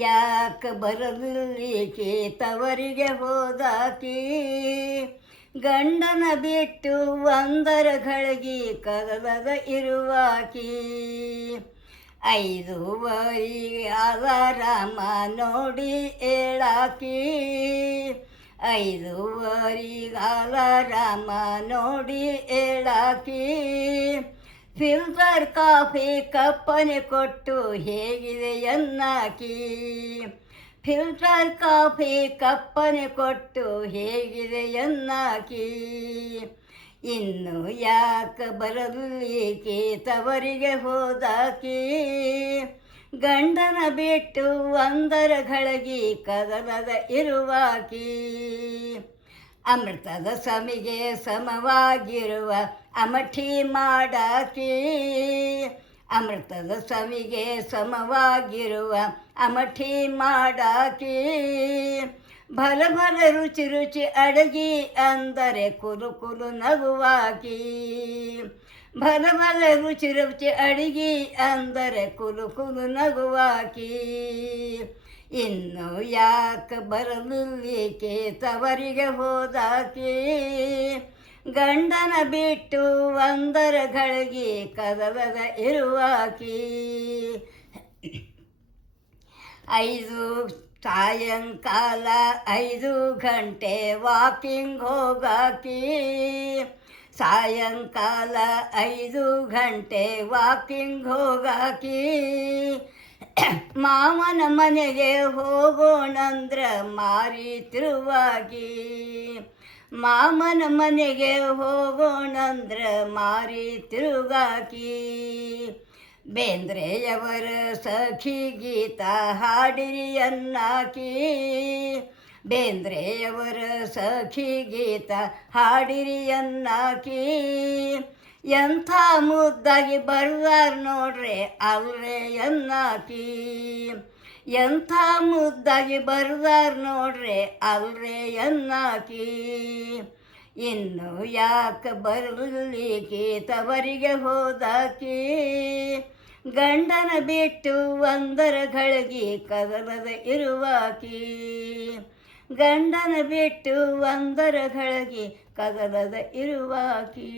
ಯಾಕೆ ಬರಲಿಕ್ಕೆ ತವರಿಗೆ ಹೋದಾಕಿ ಗಂಡನ ಬಿಟ್ಟು ಒಂದರ ಘಳಗಿ ಕದಲದ ಇರುವಾಕಿ 5 ಅಲಾರಾಮ ನೋಡಿ ಏಳಾಕಿ 5 ಅಲಾರಾಮ ನೋಡಿ ಏಳಾಕಿ ಫಿಲ್ಟರ್ ಕಾಫಿ ಕಪ್ಪನೆ ಕೊಟ್ಟು ಹೇಗಿದೆ ಎನ್ನಾಕಿ ಫಿಲ್ಟರ್ ಕಾಫಿ ಕಪ್ಪನೆ ಕೊಟ್ಟು ಹೇಗಿದೆ ಎನ್ನಾಕಿ ಇನ್ನು ಯಾಕೆ ಬರಲಿಕ್ಕೆ ತವರಿಗೆ ಹೋದಾಕಿ ಗಂಡನ ಬಿಟ್ಟು ಒಂದರ ಘಳಗಿ ಕದಲದ ಇರುವಾಕಿ ಅಮೃತದ ಸಮಿಗೆ ಸಮವಾಗಿರುವ ಅಮಠಿ ಮಾಡಾಕಿ ಅಮೃತದ ಸಮಿಗೆ ಸಮವಾಗಿರುವ ಅಮಠಿ ಮಾಡಾಕಿ ಭಲ ಭಲ ರುಚಿ ರುಚಿ ಅಡಗಿ ಅಂದರೆ ಕುಲು ಕುಲು ನಗುವಾಕಿ ಭಲ ಭಲ ರುಚಿ ರುಚಿ ಅಡಿಗೆ ಅಂದರೆ ಕುಲು ಕುಲು ನಗುವಾಕಿ ಇನ್ನು ಯಾಕೆ ಬರಲಿಕ್ಕೆ ತವರಿಗೆ ಹೋದಾಕಿ ಗಂಡನ ಬಿಟ್ಟು ಒಂದರ ಘಳಗಿ ಕದಲದ ಇರುವಾಕಿ 5 ಸಾಯಂಕಾಲ 5 ಗಂಟೆ ವಾಕಿಂಗ್ ಹೋಗಾಕಿ ಸಾಯಂಕಾಲ 5 ಗಂಟೆ ವಾಕಿಂಗ್ ಹೋಗಾಕಿ ಮಾವನ ಮನೆಗೆ ಹೋಗೋಣಂದ್ರ ಮಾರಿ ತಿರುವಾಗಿ ಮಾಮನ ಮನೆಗೆ ಹೋಗೋಣಂದ್ರ ಮಾರಿ ತಿರುಗಾಕಿ ಬೇಂದ್ರೆಯವರ ಸಖಿ ಗೀತ ಹಾಡಿರಿ ಅನ್ನಾಕಿ ಬೇಂದ್ರೆಯವರ ಸಖಿ ಗೀತ ಹಾಡಿರಿ ಅನ್ನಾಕಿ ಎಂಥ ಮುದ್ದಾಗಿ ಬರ್ದಾರ ನೋಡ್ರೆ ಅಲ್ರೆ ಅನ್ನಾಕಿ ಎಂಥ ಮುದ್ದಾಗಿ ಬರ್ದಾರ ನೋಡ್ರೆ ಅಲ್ರೆ ಅನ್ನಾಕಿ ಇನ್ನು ಯಾಕೆ ಬರಲಿಕ್ಕೆ ತವರಿಗೆ ಹೋದಾಕಿ ಗಂಡನ ಬಿಟ್ಟು ಒಂದರ ಘಳಗಿ ಕದಲದ ಇರುವಾಕಿ ಗಂಡನ ಬಿಟ್ಟು ಒಂದರ ಘಳಗಿ ಕದಲದ ಇರುವಾಕಿ